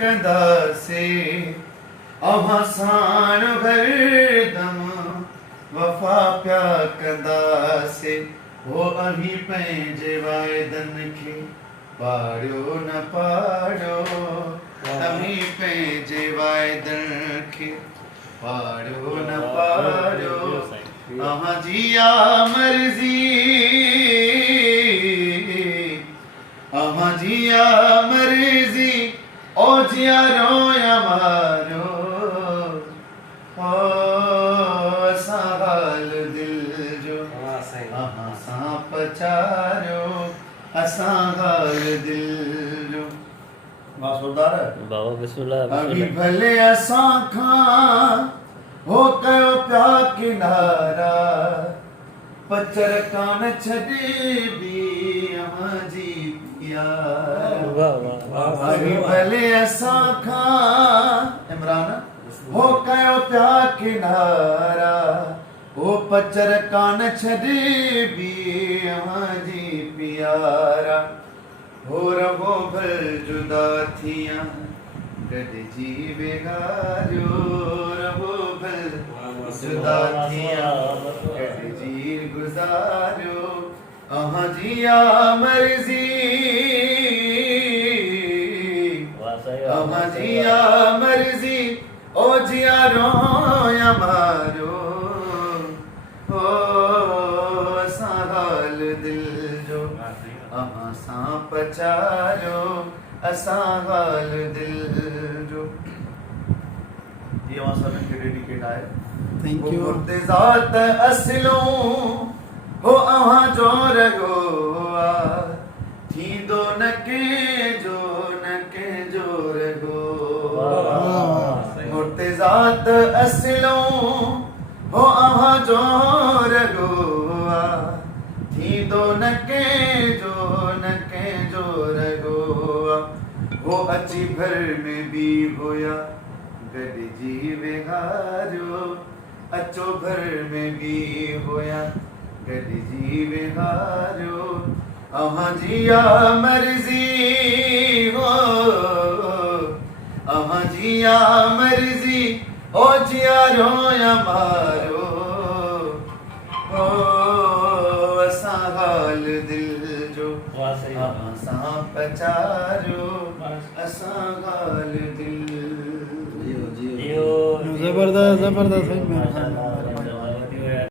कंदा से अव्हां साण हरदम वफ़ा पिया कंदा से हो अभी पंहिंजे वाइदनि खे पाड़ियो न पाड़ियो अभी पंहिंजे वाइदनि खे पाड़ियो न पाड़ियो अव्हां जी आ मर्ज़ी अव्हां जी आ मर्ज़ी ओ जिया रोया मारो ओ असां हाल दिल जो अहां सां पचारियो असां हाल दिल जो वासुदार बाबा बिस्मिल्लाह अभी भले असां खां हो कयो पिया किनारा पचर कान छॾे बि अव्हां जी यार वाह वाह अभी भले असां खां इमरान हो कयो पिया किनारा हो पचर कान छॾे बि अव्हां जी प्यारा हो रहो भल जुदा थिया गॾिजी वेगारियो रहो भल जुदा थिया गॾिजी गुज़ारियो अव्हां जी आ मर्ज़ी अव्हां जी आ मर्ज़ी ओ जिया रोया मारो ओ असां हाल दिल जो अव्हां सां पचारियो असां हाल दिल जो ये अव्हां सभिनि खे डेडिकेट आहे थैंक यू मुर्तज़ात असलो हो अव्हां जो रगो आ थींदो न कंहिंजो न कंहिंजो रगो मुर्तज़ात असलो हो अव्हां जो रगो आ थींदो न कंहिंजो रगो आ हो अची भर में बि होया गॾिजी वेहारियो अचो भर में बि होया गॾिजी वेहारियो अव्हां जी आ मर्ज़ी हो अव्हां जी आ मर्ज़ी ओ जिया रोया मारो ओ असां हाल दिल जो अव्हां सां पचारियो असां हाल दिल जियो जबरदस्त जबरदस्त